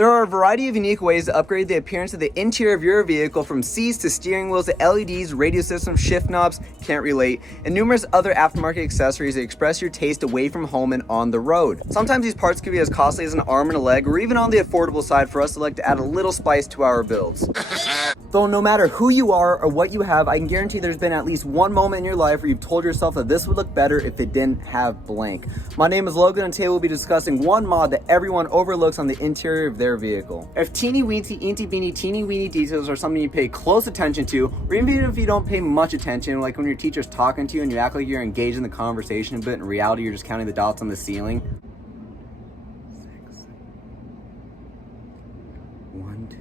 There are a variety of unique ways to upgrade the appearance of the interior of your vehicle, from seats to steering wheels to LEDs, radio systems, shift knobs, can't relate, and numerous other aftermarket accessories that express your taste away from home and on the road. Sometimes these parts can be as costly as an arm and a leg, or even on the affordable side for us to like to add a little spice to our builds. Though no matter who you are or what you have, I can guarantee there's been at least one moment in your life where you've told yourself that this would look better if it didn't have blank. My name is Logan, and today we'll be discussing one mod that everyone overlooks on the interior of their vehicle. If teeny weeny details are something you pay close attention to, or even if you don't pay much attention, like when your teacher's talking to you and you act like you're engaged in the conversation, but in reality you're just counting the dots on the ceiling. 6, 1, 2.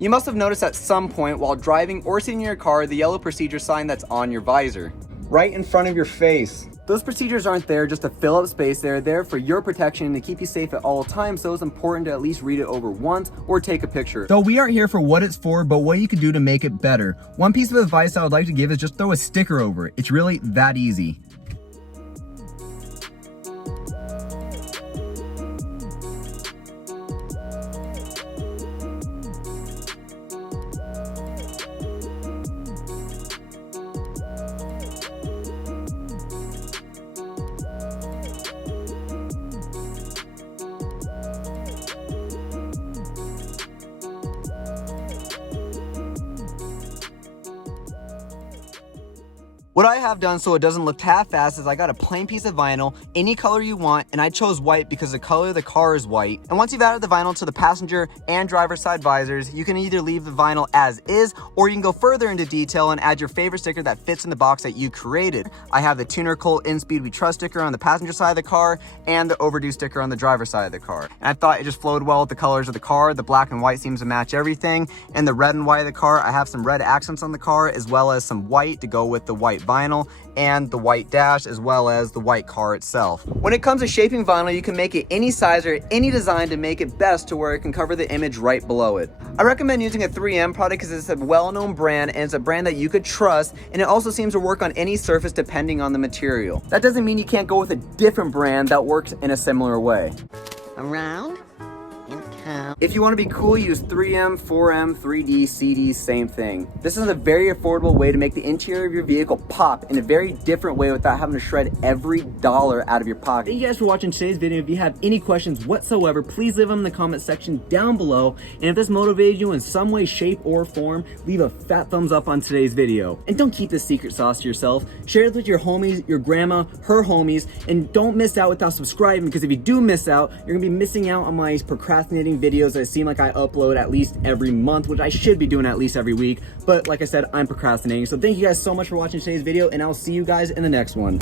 You must have noticed at some point while driving or sitting in your car the yellow procedure sign that's on your visor, right in front of your face. Those procedures aren't there just to fill up space, they're there for your protection and to keep you safe at all times, so it's important to at least read it over once or take a picture. So we aren't here for what it's for, but what you can do to make it better. One piece of advice I would like to give is just throw a sticker over it. It's really that easy. What I have done so it doesn't look half-assed is I got a plain piece of vinyl, any color you want, and I chose white because the color of the car is white. And once you've added the vinyl to the passenger and driver's side visors, you can either leave the vinyl as is, or you can go further into detail and add your favorite sticker that fits in the box that you created. I have the Tuner Colt In Speed We Trust sticker on the passenger side of the car, and the Overdue sticker on the driver's side of the car. And I thought it just flowed well with the colors of the car. The black and white seems to match everything, and the red and white of the car, I have some red accents on the car, as well as some white to go with the white vinyl, and the white dash, as well as the white car itself. When it comes to shaping vinyl, you can make it any size or any design to make it best to where it can cover the image right below it. I recommend using a 3M product because it's a well-known brand and it's a brand that you could trust, and it also seems to work on any surface depending on the material. That doesn't mean you can't go with a different brand that works in a similar way. Around. If you want to be cool, use 3M, 4M, 3D, CD, same thing. This is a very affordable way to make the interior of your vehicle pop in a very different way without having to shred every dollar out of your pocket. Thank you guys for watching today's video. If you have any questions whatsoever, please leave them in the comment section down below. And if this motivated you in some way, shape, or form, leave a fat thumbs up on today's video. And don't keep this secret sauce to yourself. Share it with your homies, your grandma, her homies, and don't miss out without subscribing, because if you do miss out, you're gonna be missing out on my procrastinating videos that seem like I upload at least every month, which I should be doing at least every week, but like I said, I'm procrastinating. So thank you guys so much for watching today's video, and I'll see you guys in the next one.